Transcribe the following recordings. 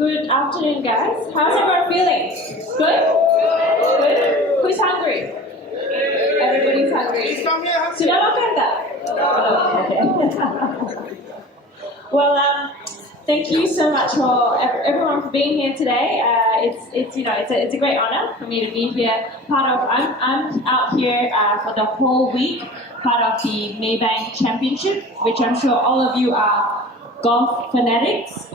Good afternoon, guys. How's everyone feeling? Good? Good? Who's hungry? Everybody's hungry. Sudah makan tak? Okay. Well, thank you so much for everyone for being here today. It's a great honor for me to be here. I'm out here for the whole week, part of the Maybank Championship, which I'm sure all of you are golf fanatics.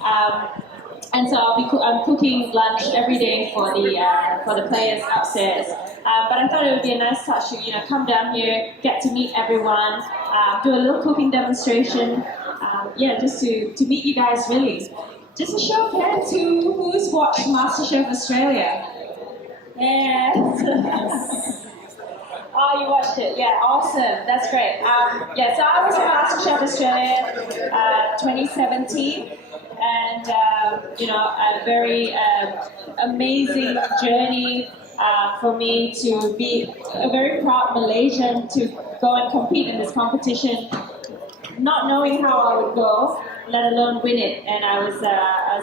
And so I'm cooking lunch every day for the players upstairs. But I thought it would be a nice touch to come down here, get to meet everyone, do a little cooking demonstration. Just to meet you guys really. Just a show of hands who's watched MasterChef Australia. Yes. Oh, you watched it? Yeah, awesome. That's great. So I was in MasterChef Australia 2017. And a very amazing journey for me to be a very proud Malaysian to go and compete in this competition, not knowing how I would go, let alone win it. And I was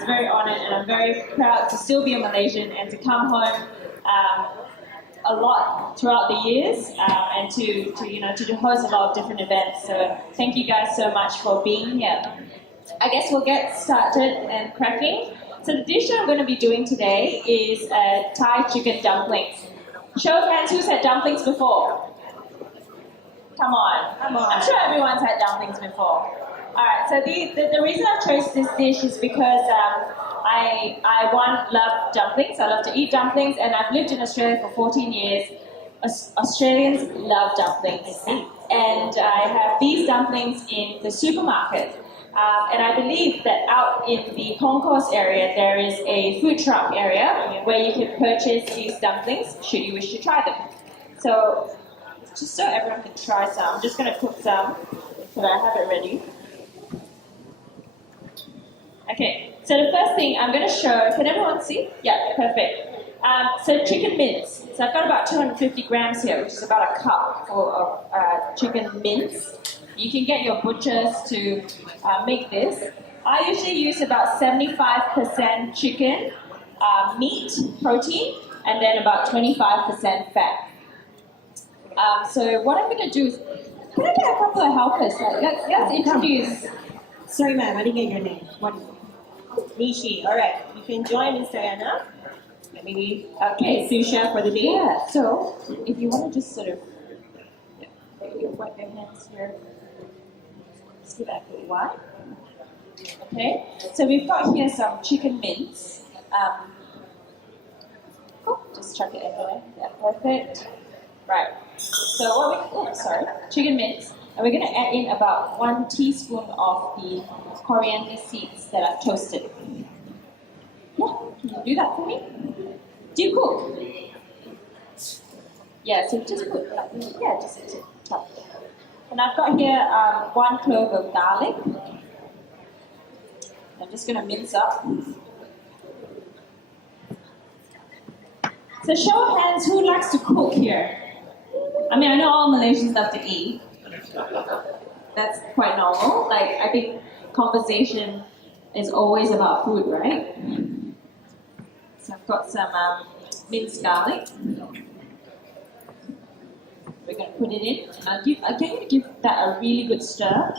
very honored, and I'm very proud to still be a Malaysian and to come home a lot throughout the years and to host a lot of different events. So thank you guys so much for being here. I guess we'll get started and cracking. So the dish I'm going to be doing today is Thai chicken dumplings. Show of hands who's had dumplings before. Come on. I'm sure everyone's had dumplings before. Alright, so the reason I chose this dish is because I love dumplings. I love to eat dumplings, and I've lived in Australia for 14 years. Australians love dumplings. And I have these dumplings in the supermarket. And I believe that out in the concourse area, there is a food truck area where you can purchase these dumplings should you wish to try them. So, just so everyone can try some, I'm just going to cook some so that I have it ready. Okay, so the first thing I'm going to show, can everyone see? Yeah, perfect. So chicken mince. So I've got about 250 grams here, which is about a cup full of chicken mince. You can get your butchers to make this. I usually use about 75% chicken, meat, protein, and then about 25% fat. So what I'm going to do is, can I get a couple of helpers? Let's introduce. Sorry, ma'am, I didn't get your name. What? Nishi. All right, you can join Mr. Anna. Maybe sous chef for the day. Yeah. So if you want to just sort of wipe your hands here. Just give that a little while. Okay. So we've got here some chicken mince. Just chuck it in there. Yeah, perfect. Right. So chicken mince. And we're going to add in about 1 teaspoon of the coriander seeds that I've toasted. Yeah, can you do that for me? Do you cook? Yeah, so just put just top. And I've got here 1 clove of garlic. I'm just going to mince up. So show of hands, who likes to cook here? I mean, I know all Malaysians love to eat. That's quite normal. Like, I think conversation is always about food, right? So I've got some minced garlic. We're going to put it in. And I'm going to give that a really good stir.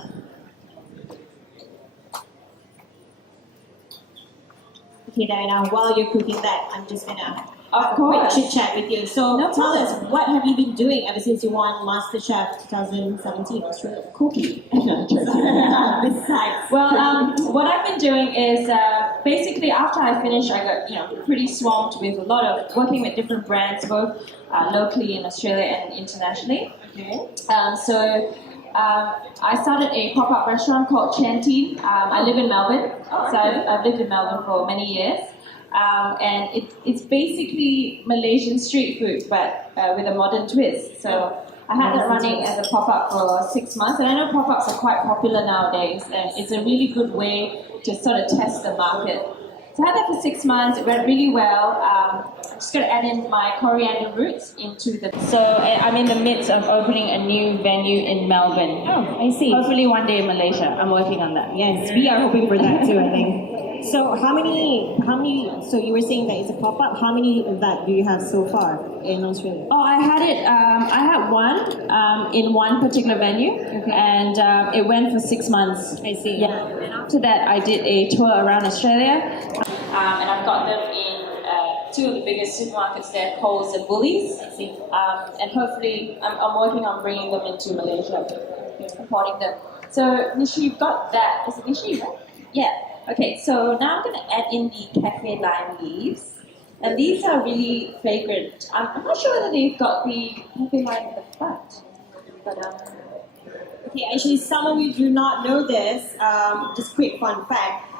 Okay, Diana, while you're cooking that, I'm just going to Of course. chit chat with you. So tell us, what have you been doing ever since you won MasterChef 2017 Australia? Cookie. Besides. Well, what I've been doing is basically after I finished, I got pretty swamped with a lot of working with different brands, both locally in Australia and internationally. Okay. I started a pop-up restaurant called Chanteen. I live in Melbourne, so I've lived in Melbourne for many years. And it's basically Malaysian street food, but with a modern twist. So I had that running as a pop-up for 6 months, and I know pop-ups are quite popular nowadays, and it's a really good way to sort of test the market. So I had that for 6 months, it went really well. I'm just going to add in my coriander roots into the... So I'm in the midst of opening a new venue in Melbourne. Oh, I see. Hopefully one day in Malaysia. I'm working on that. Yes, we are hoping for that too, I think. So how many, so you were saying that it's a pop-up, how many of that do you have so far in Australia? Oh, I had one in one particular venue, and it went for 6 months. I see. Yeah, and after that, I did a tour around Australia, and I've got them in two of the biggest supermarkets there, Coles and Woolies. I see. And hopefully, I'm working on bringing them into Malaysia, importing them. So, Nishi, you've got that. Is it Nishi, right? Yeah. Okay, so now I'm going to add in the cafe lime leaves. And these are really fragrant. I'm not sure whether they've got the cafe lime in the front. But, Okay, actually, some of you do not know this. Just quick fun fact.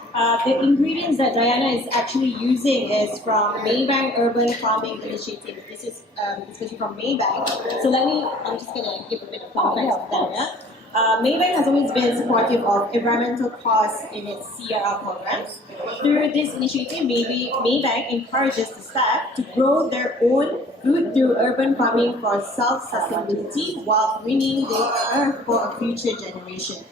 The ingredients that Diana is actually using is from Maybank Urban Farming Initiative. This is especially from Maybank. So I'm just going to give a bit of context of that. Yeah? Maybank has always been supportive of environmental cause in its CRR programs. Through this initiative, Maybank encourages the staff to grow their own food through urban farming for self-sustainability while greening the earth for a future generation.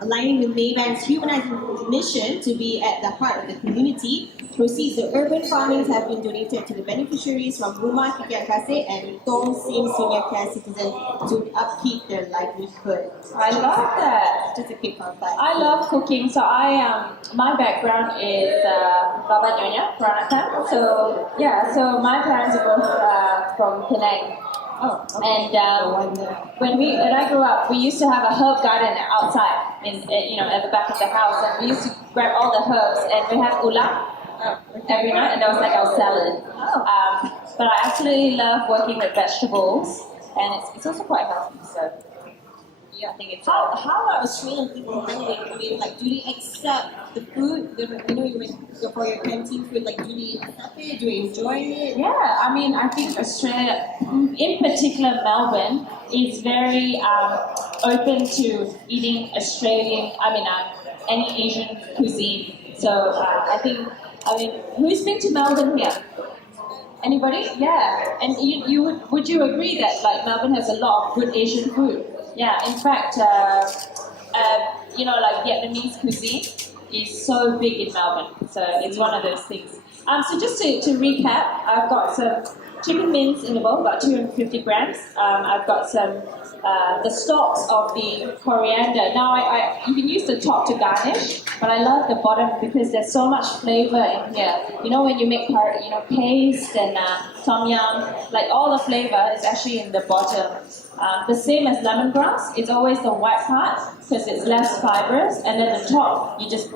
Aligning with Maybank's humanizing mission to be at the heart of the community, proceeds of urban farming have been donated to the beneficiaries from Rumah Tiga Kasih and Tong Sim Senior Care Citizen to upkeep their livelihood. I love that. Just a quick fun fact. I love cooking. So my background is Baba Nyonya, Peranakan. So yeah, so my parents are both from Penang. Oh, okay. And when I grew up, we used to have a herb garden outside, at the back of the house, and we used to grab all the herbs, and we have ulam every night, and that was like our salad. But I absolutely love working with vegetables, and it's also quite healthy. So yeah, I think it's how are Australian people handling? I mean, like, do they accept the food? You go for your canteen food. Like, do they accept it? Do they enjoy it? Yeah, I mean, I think Australia, in particular Melbourne, is very open to eating Australian. Any Asian cuisine. So who's been to Melbourne here? Anybody? Yeah, and would you agree that like Melbourne has a lot of good Asian food? Yeah, in fact, like Vietnamese cuisine is so big in Melbourne. So it's one of those things. So just to recap, I've got some chicken mince in the bowl, about 250 grams. I've got some the stalks of the coriander. Now you can use the top to garnish, but I love the bottom because there's so much flavor in here. When you make paste and tom yum, like all the flavor is actually in the bottom. The same as lemongrass, it's always the white part because it's less fibrous, and then the top you just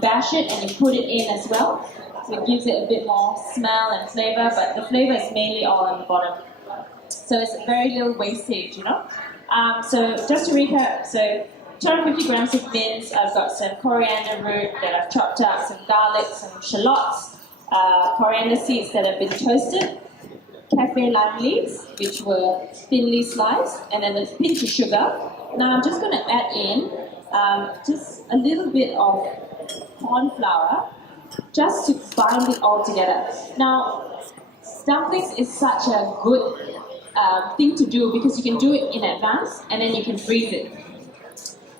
bash it and you put it in as well, so it gives it a bit more smell and flavor. But the flavor is mainly all on the bottom, so it's very little wastage, So just to recap, so 250 grams of mince. I've got some coriander root that I've chopped up, some garlic, some shallots, coriander seeds that have been toasted, cafe lime leaves, which were thinly sliced, and then a pinch of sugar. Now I'm just going to add in just a little bit of corn flour, just to bind it all together. Now, dumplings is such a good thing to do because you can do it in advance and then you can freeze it.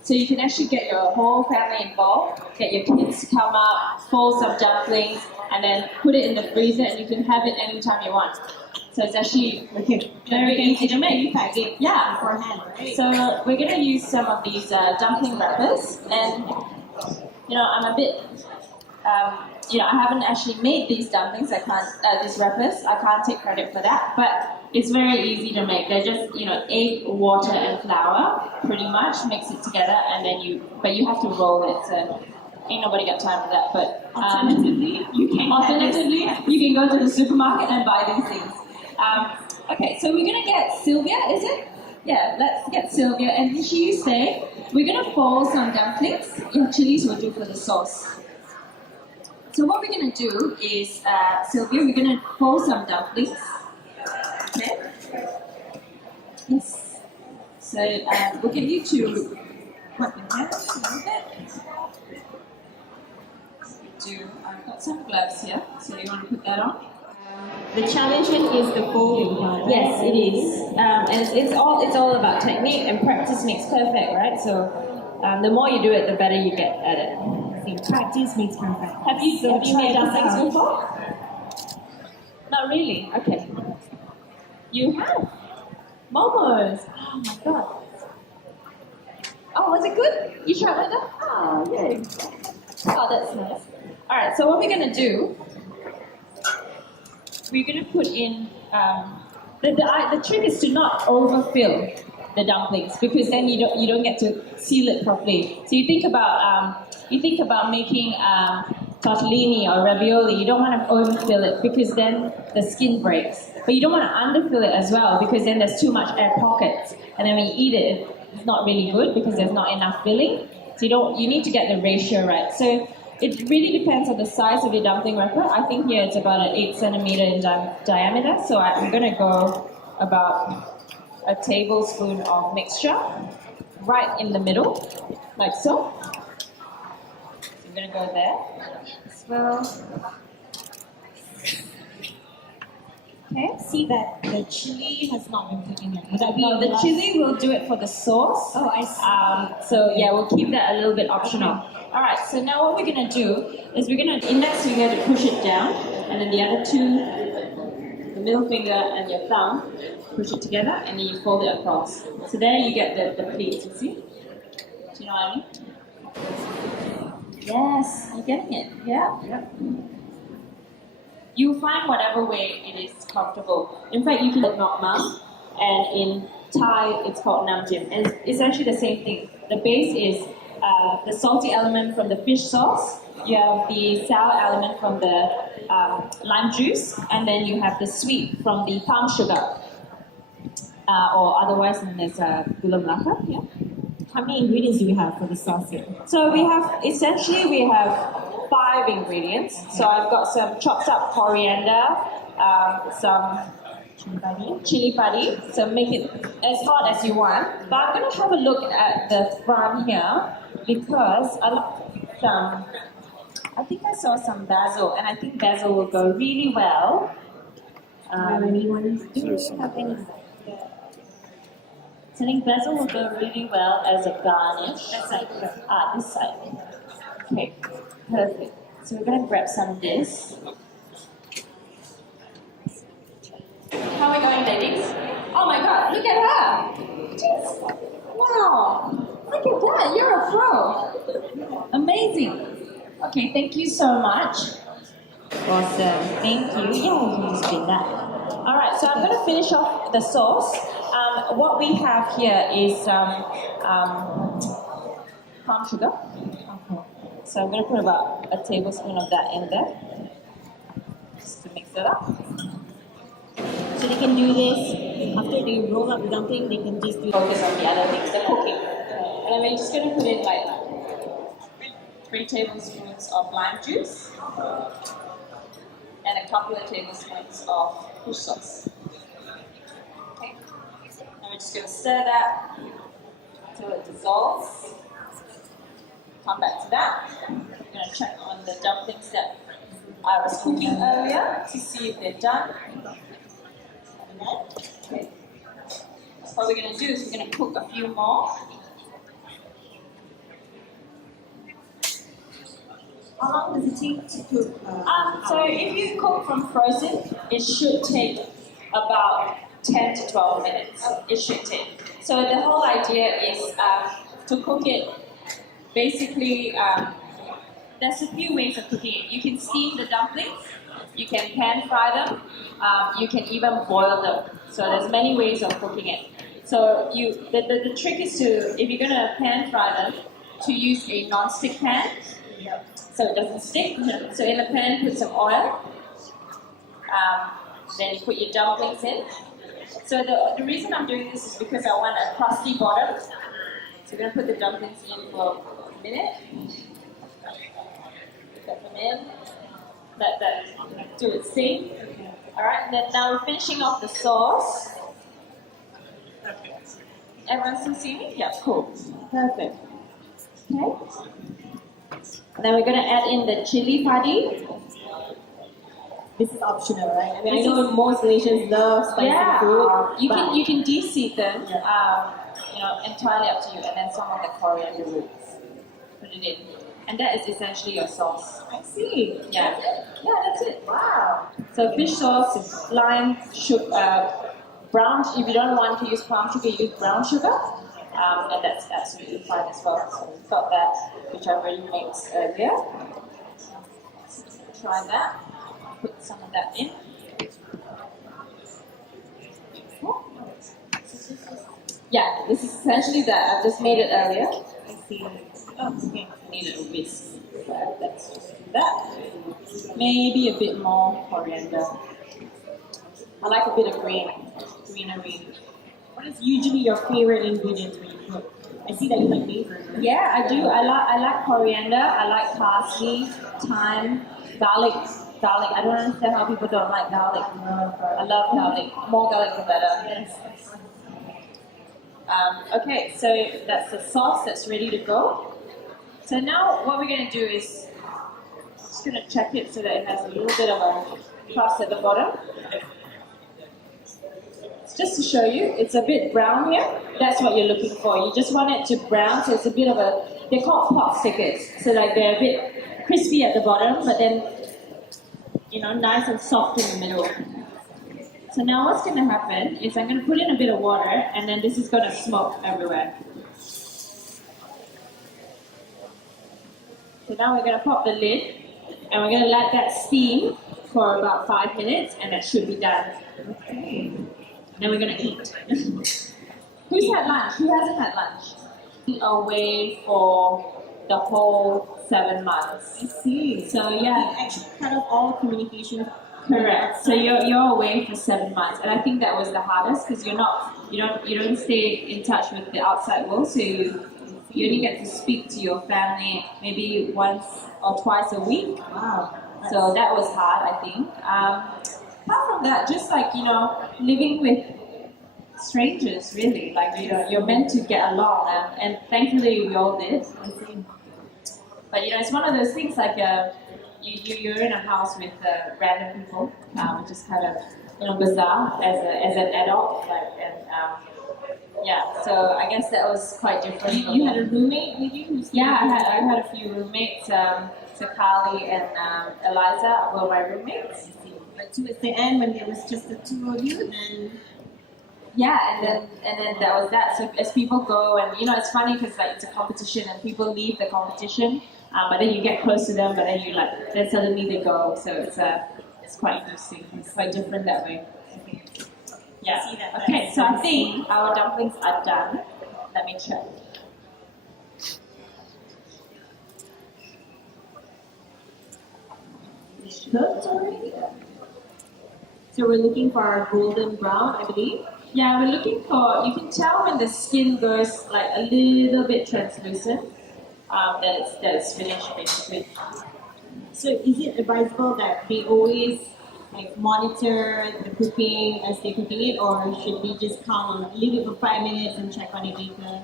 So you can actually get your whole family involved, get your kids to come up, fold some dumplings, and then put it in the freezer, and you can have it anytime you want. So it's actually very easy to make. Yeah. Beforehand, right? So we're going to use some of these dumpling wrappers, and I'm a bit, I haven't actually made these dumplings. These wrappers. I can't take credit for that, but it's very easy to make. They're just egg, water, and flour, pretty much. Mix it together, and then you have to roll it. So ain't nobody got time for that. But alternatively, you can go to the supermarket and buy these things. Okay, so we're gonna get Sylvia, is it? Yeah, let's get Sylvia. And she say we're gonna fold some dumplings. Chilies will do for the sauce. So what we're gonna do is, Sylvia, we're gonna fold some dumplings. Okay. Yes. So we'll get you to wipe your hands a little bit. I've got some gloves here, so you want to put that on. The challenge is the folding part. Yes, it is, and it's all about technique, and practice makes perfect, right? So the more you do it, the better you get at it. say practice makes perfect. Have you try made this dumplings out. before? Not really. Okay. You have momos. Oh my god. Oh, was it good? You tried like that? Oh, yay. Oh, that's nice. All right. So what we're gonna do? We're gonna put in. The trick is to not overfill the dumplings because then you don't get to seal it properly. So you think about making tortellini or ravioli. You don't want to overfill it because then the skin breaks. But you don't want to underfill it as well because then there's too much air pockets, and then when you eat it, it's not really good because there's not enough filling. So you need to get the ratio right. So it really depends on the size of your dumpling wrapper. I think here it's about an 8 centimeter in diameter. So I'm gonna go about a tablespoon of mixture right in the middle, like so. So I'm gonna go there as well. Okay. See that the chili has not been put in yet. Would that be No, the enough? chili will do it for the sauce. Oh, I see. So yeah, we'll keep that a little bit optional. All right. So now what we're gonna do is we're gonna index finger to push it down, and then the other two, the middle finger and your thumb, push it together, and then you fold it across. So there you get the pleats. You see? Do you know what I mean? Yes, you're getting it. Yeah. Yep. You find whatever way it is comfortable. In fact, you can look nok mam, and in Thai it's called nam jim, and it's essentially the same thing. The base is the salty element from the fish sauce. You have the sour element from the lime juice, and then you have the sweet from the palm sugar, or otherwise known as gula melaka. Yeah. How many ingredients do we have for the sauce here? So we have 5 ingredients. So I've got some chopped up coriander, some chili padi. So make it as hot as you want. But I'm gonna have a look at the front here because I think I saw some basil, and I think basil will go really well. Anyone? Do you have any? So I think basil will go really well as a garnish. That side. This side. Okay, perfect. So we're gonna grab some of this. How are we going, ladies? Oh my god, look at her! Jeez. Wow! Look at that, you're a pro! Amazing! Okay, thank you so much. Awesome, thank you. Yeah, you can just do that. Alright, so I'm gonna finish off the sauce. What we have here is palm sugar. Okay. So I'm going to put about a tablespoon of that in there, just to mix it up. So they can do this after they roll up the dumpling. They can just do. Focus on the other things, the cooking. And then we're just going to put in like 3 tablespoons of lime juice and a couple of tablespoons of fish sauce. Okay. And we're just going to stir that until it dissolves. Come back to that. I'm going to check on the dumplings that I was cooking earlier to see if they're done. Okay. So what we're going to do is we're going to cook a few more. How long does it take to cook? So if you cook from frozen, it should take about 10 to 12 minutes. It should take. So the whole idea is to cook it. Basically, there's a few ways of cooking it. You can steam the dumplings, you can pan fry them, you can even boil them. So there's many ways of cooking it. So the trick is to, if you're gonna pan fry them, to use a non-stick pan, so it doesn't stick. So in the pan, put some oil. Then you put your dumplings in. So the reason I'm doing this is because I want a crusty bottom. So we're gonna put the dumplings in for a minute. Put them in. Let that do its thing. Alright, then now we're finishing off the sauce. Everyone still see me? Yeah, cool. Perfect. Okay. And then we're gonna add in the chili padi. This is optional, right? I mean, I know most Malaysians love spicy food. You can de-seed them. Entirely up to you. And then some of the coriander roots. Put it in. And that is essentially your sauce. I see. Yeah. Yeah, that's it. Wow. So fish sauce, lime, sugar, brown. If you don't want to use palm sugar, use brown sugar, and that's absolutely fine as well. So we've got that, which I've already mixed earlier. Try that. Put some of that in. Yeah, this is essentially that. I've just made it earlier. I see. Oh, okay. Need a whisk. So let's just do that. Maybe a bit more coriander. I like a bit of greenery. What is usually your favorite ingredient when you cook? I see that you like basil. Yeah, I do. I like coriander. I like parsley, thyme, garlic. I don't understand how people don't like garlic. I love garlic. More garlic the better. Yes. Okay, so that's the sauce that's ready to go. So now what we're going to do is just going to check it so that it has a little bit of a crust at the bottom. Just to show you, it's a bit brown here. That's what you're looking for. You just want it to brown, so it's a bit of a, they're called pot stickers. So like they're a bit crispy at the bottom, but then, nice and soft in the middle. So now what's going to happen is I'm going to put in a bit of water, and then this is going to smoke everywhere. So now we're going to pop the lid, and we're going to let that steam for about 5 minutes, and that should be done. Okay. Then we're going to eat. Who's had lunch? Who hasn't had lunch? Away for the whole 7 months. I see. So yeah. You actually cut off all communication. Correct. So you're away for 7 months, and I think that was the hardest because you don't stay in touch with the outside world. So you only get to speak to your family maybe once or twice a week. Wow. So that was hard, I think. Apart from that, just like living with strangers, really. Like you're meant to get along, and thankfully we all did. But it's one of those things like you're in a house with random people, which is kind of bizarre as an adult. So I guess that was quite different. You had a roommate with you? Yeah, I had a few roommates. So Carly and Eliza were my roommates. But towards the end, when there was just the two of you, then and then that was that. So as people go, and it's funny because it's a competition, and people leave the competition, but then you get close to them, but then then suddenly they go. So it's quite interesting. It's quite different that way. Yeah. Okay. So I think our dumplings are done. Let me check. cooked already. So we're looking for our golden brown, I believe. Yeah, we're looking for, you can tell when the skin goes like a little bit translucent, that it's finished basically. So is it advisable that they always monitor the cooking as they're cooking it, or should we just leave it for 5 minutes and check on it later?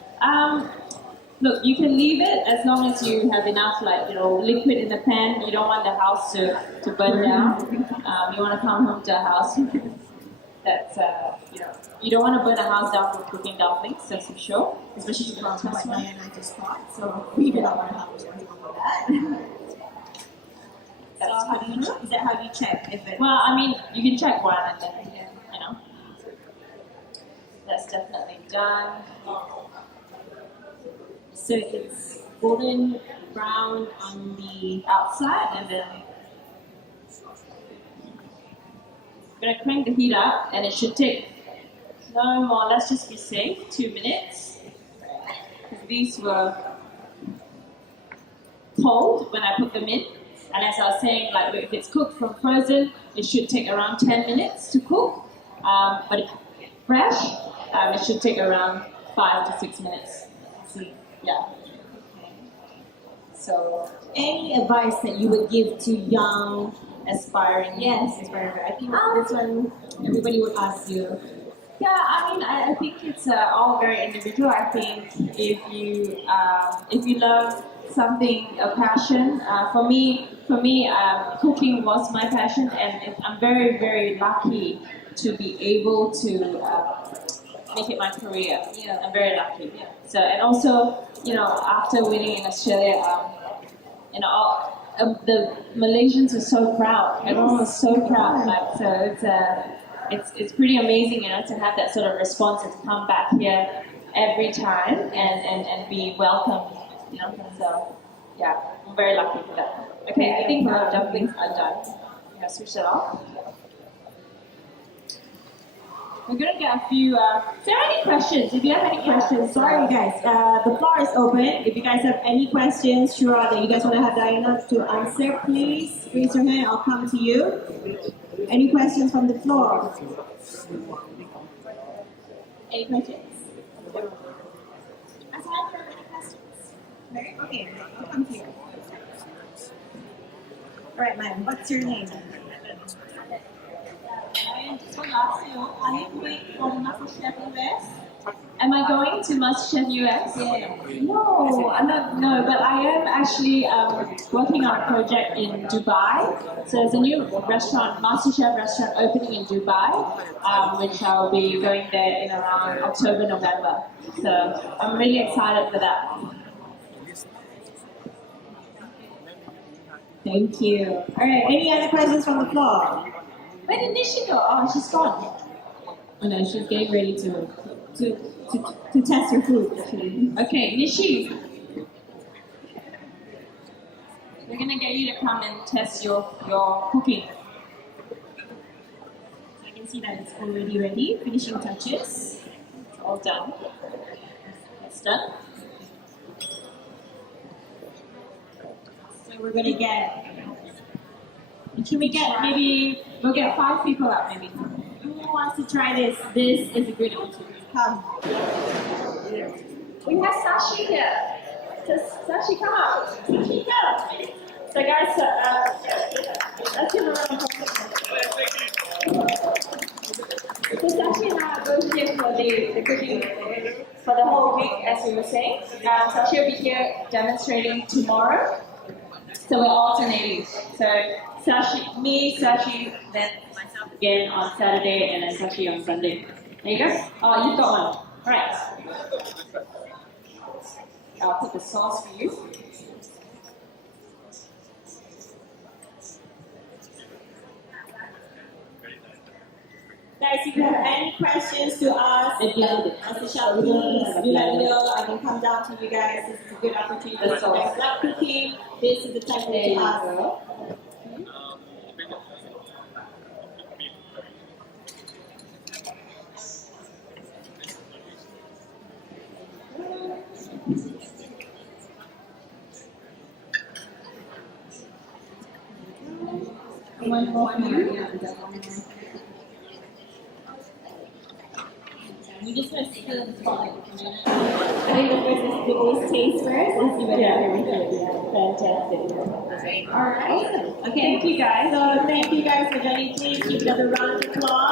Look, you can leave it as long as you have enough liquid in the pan. You don't want the house to burn down. You want to come home to a house that's you don't want to burn a house down for cooking dumplings, that's for sure. Especially from what Diana just thought. So we did not want to have to do that. So is that how you check if it? Well, I mean, you can check one and then that's definitely done. So it's golden brown on the outside, and then I'm gonna crank the heat up, and it should take no more. Let's just be safe, 2 minutes. Because these were cold when I put them in, and as I was saying, if it's cooked from frozen, it should take around 10 minutes to cook. But if fresh, it should take around 5 to 6 minutes. See. Yeah. So, any advice that you would give to young, aspiring? Yes, aspiring. I think this one everybody would ask you. Yeah, I mean, I think it's all very individual. I think if you love something, a passion. For me, cooking was my passion, and I'm very, very lucky to be able to make it my career. Yeah, I'm very lucky. Yeah. So, and also, after winning in Australia, you know, the Malaysians were so proud. Everyone was so proud. Like, so it's pretty amazing, you know, to have that sort of response and to come back here every time and be welcomed, you know. So yeah, I'm very lucky for that. Okay, I think our dumplings are done. I'm gonna switch it off. We're gonna get a few. Is there any questions? If you have any questions, Sorry guys, the floor is open. If you guys have any questions throughout that you guys want to have Diana to answer, please raise your hand. I'll come to you. Any questions from the floor? Any questions? Asad, any questions? No? Okay, I'll come to you. Alright, ma'am, what's your name? I just want to ask you, are you going for MasterChef US? Am I going to MasterChef US? Yeah. No, I'm not. No, but I am actually working on a project in Dubai. So there's a new restaurant, MasterChef restaurant, opening in Dubai, which I'll be going there in around October, November. So I'm really excited for that. Thank you. Alright, any other questions from the floor? Where did Nishi go? Oh, she's gone. Oh no, she's getting ready to test your food actually. Okay, Nishi. We're gonna get you to come and test your cooking. I can see that it's already ready. Finishing touches. It's all done. It's done. So we're gonna get. Can we get maybe, we'll get 5 people up maybe. Who wants to try this? This is a good opportunity. Come. We have Sashi here. Sashi, come up. Sashi, come. So guys, let's give her a round of applause. So Sashi and I are both here for the cooking for the whole week, as we were saying. Sashi will be here demonstrating tomorrow. So we're alternating. So Sashi, then myself again on Saturday, and then Sashi on Sunday. There you go. Oh, you've got one. All right. I'll put the sauce for you. Guys, if you have any questions to ask, Asisha, please do let me know. I can come down to you guys. This is a good opportunity for you guys love cooking. This is the time for you to ask. One more. You just want to spill the spotlight. I think the first is the always taste first and see whether everything is fantastic. Alright. Okay. Thank you guys. So thank you guys for joining. Please give another round of applause.